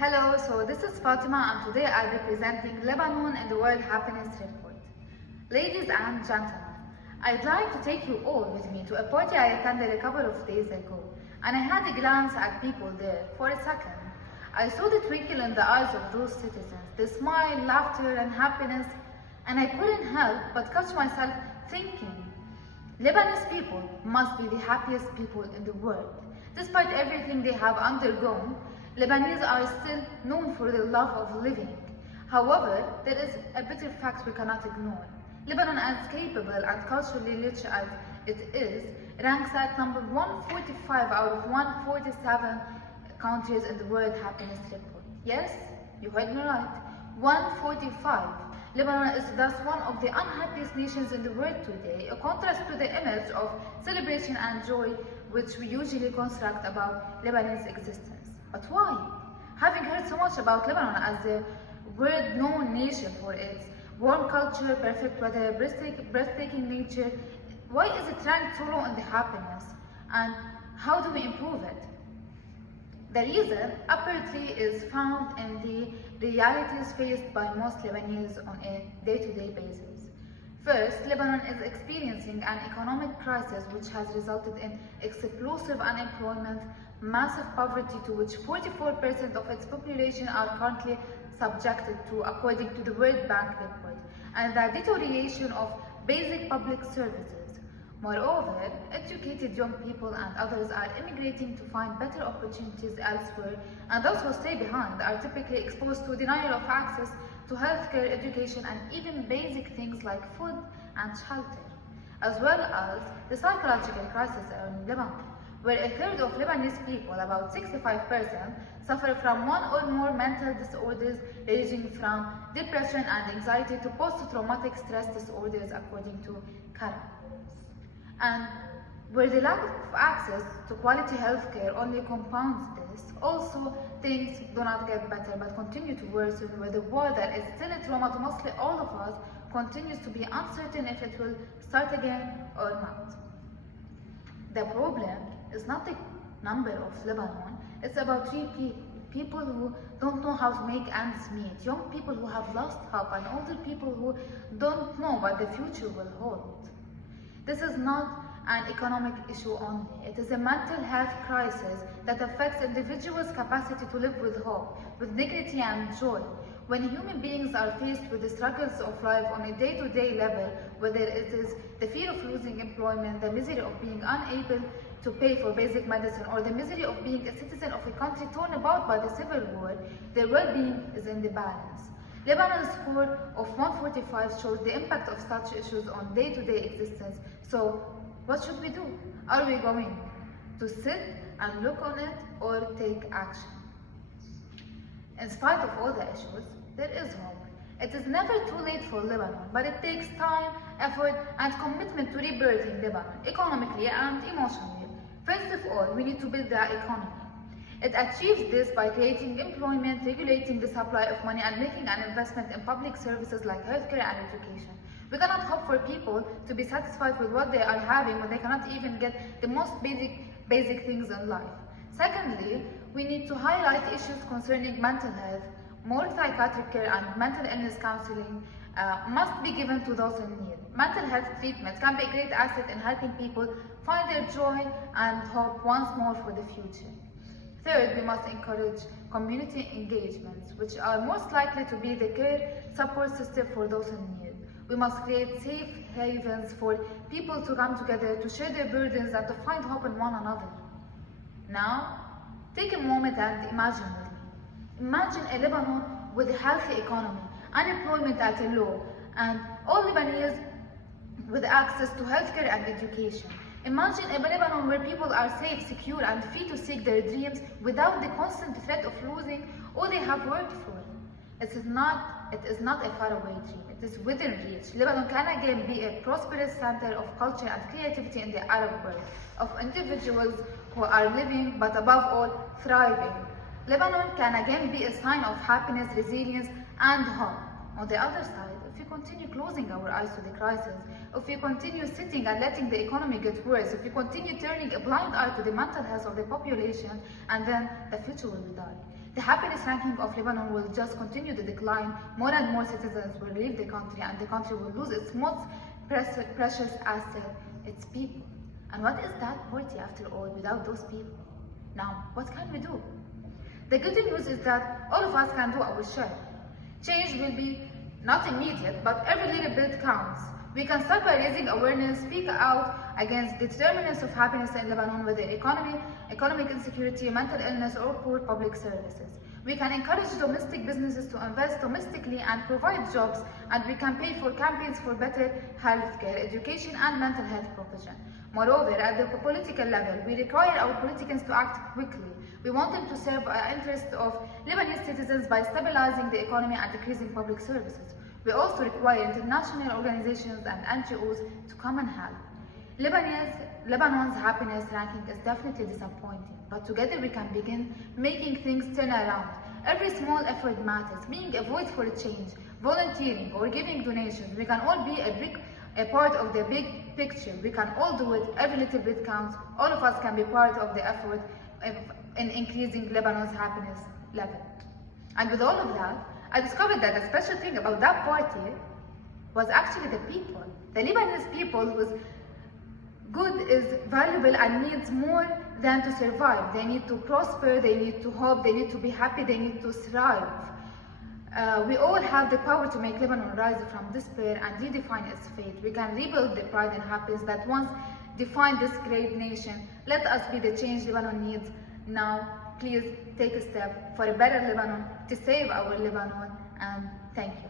Hello, so this is Fatima and today I'll be presenting Lebanon and the World Happiness Report. Ladies and gentlemen, I'd like to take you all with me to a party I attended a couple of days ago, and I had a glance at people there for a second. I saw the twinkle in the eyes of those citizens, the smile, laughter and happiness, and I couldn't help but catch myself thinking, Lebanese people must be the happiest people in the world. Despite everything they have undergone, Lebanese are still known for their love of living. However, there is a bitter fact we cannot ignore. Lebanon, as capable and culturally rich as it is, ranks at number 145 out of 147 countries in the World Happiness Report. Yes, you heard me right, 145. Lebanon is thus one of the unhappiest nations in the world today, a contrast to the image of celebration and joy which we usually construct about Lebanese existence. But why? Having heard so much about Lebanon as a world-known nation for its warm culture, perfect weather, breathtaking nature, why is it ranked so low in the happiness? And how do we improve it? The reason apparently is found in the realities faced by most Lebanese on a day-to-day basis. First, Lebanon is experiencing an economic crisis which has resulted in explosive unemployment, massive poverty to which 44% of its population are currently subjected to, according to the World Bank report, and the deterioration of basic public services. Moreover, educated young people and others are immigrating to find better opportunities elsewhere, and those who stay behind are typically exposed to denial of access to healthcare, education, and even basic things like food and shelter, as well as the psychological crisis in Lebanon, where a third of Lebanese people, about 65%, suffer from one or more mental disorders ranging from depression and anxiety to post-traumatic stress disorders, according to Kara. And where the lack of access to quality healthcare only compounds this, also things do not get better but continue to worsen, where the war that is still a trauma to mostly all of us continues to be uncertain if it will start again or not. The problem is not the number of Lebanon, it's about three people. People who don't know how to make ends meet, young people who have lost hope, and older people who don't know what the future will hold. This is not an economic issue only, it is a mental health crisis that affects individuals' capacity to live with hope, with dignity and joy. When human beings are faced with the struggles of life on a day-to-day level, whether it is the fear of losing employment, the misery of being unable to pay for basic medicine, or the misery of being a citizen of a country torn apart by the civil war, their well-being is in the balance. Lebanon's score of 145 shows the impact of such issues on day-to-day existence. So, what should we do? Are we going to sit and look on it or take action? In spite of all the issues, there is hope. It is never too late for Lebanon, but it takes time, effort, and commitment to rebirthing Lebanon, economically and emotionally. First of all, we need to build the economy. It achieves this by creating employment, regulating the supply of money, and making an investment in public services like healthcare and education. We cannot hope for people to be satisfied with what they are having when they cannot even get the most basic things in life. Secondly, we need to highlight issues concerning mental health. More psychiatric care and mental illness counseling must be given to those in need. Mental health treatment can be a great asset in helping people find their joy and hope once more for the future. Third, we must encourage community engagements, which are most likely to be the care support system for those in need. We must create safe havens for people to come together, to share their burdens, and to find hope in one another. Now, take a moment and imagine with me. Imagine a Lebanon with a healthy economy, unemployment at a low, and all Lebanese with access to healthcare and education. Imagine a Lebanon where people are safe, secure, and free to seek their dreams without the constant threat of losing all they have worked for. It is not a faraway dream, it is within reach. Lebanon can again be a prosperous center of culture and creativity in the Arab world, of individuals who are living, but above all, thriving. Lebanon can again be a sign of happiness, resilience, and hope. On the other side, if we continue closing our eyes to the crisis, if we continue sitting and letting the economy get worse, if we continue turning a blind eye to the mental health of the population, and then the future will be dark. the happiness ranking of Lebanon will just continue to decline. More and more citizens will leave the country, and the country will lose its most precious asset, its people. And what is that party after all without those people? Now, what can we do? The good news is that all of us can do our share. Change will be not immediate, but every little bit counts. We can start by raising awareness, speak out against the determinants of happiness in Lebanon, whether economic insecurity, mental illness, or poor public services. We can encourage domestic businesses to invest domestically and provide jobs, and we can pay for campaigns for better healthcare, education, and mental health provision. Moreover, at the political level, we require our politicians to act quickly. We want them to serve the interests of Lebanese citizens by stabilizing the economy and decreasing public services. We also require international organizations and NGOs to come and help. Lebanon's happiness ranking is definitely disappointing, but together we can begin making things turn around. Every small effort matters. Being a voice for change, volunteering, or giving donations, we can all be a part of the big picture. We can all do it. Every little bit counts. All of us can be part of the effort in increasing Lebanon's happiness level. And with all of that, I discovered that the special thing about that party was actually the people. The Lebanese people whose good is valuable and needs more than to survive. They need to prosper, they need to hope, they need to be happy, they need to thrive. We all have the power to make Lebanon rise from despair and redefine its fate. We can rebuild the pride and happiness that once defined this great nation. Let us be the change Lebanon needs now. Please take a step for a better Lebanon, to save our Lebanon, and thank you.